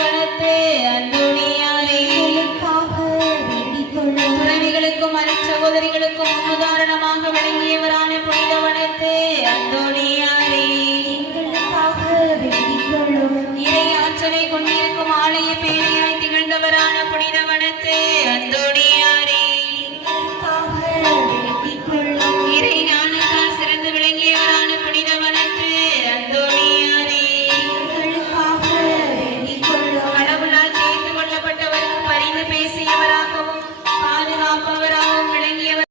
வனத்தே அந்தோணியாரே, துறவிகளுக்கும் அருட்சகோதரிகளுக்கும் முன்னுதாரணமாக விளங்கியவரான புனித வனத்தே அந்தோணியாரே, இறை ஆற்றலை கொண்டிருக்கும் ஆலய பேரையாய் திகழ்ந்தவரான புனித வனத்தே அந்தோணியாரே,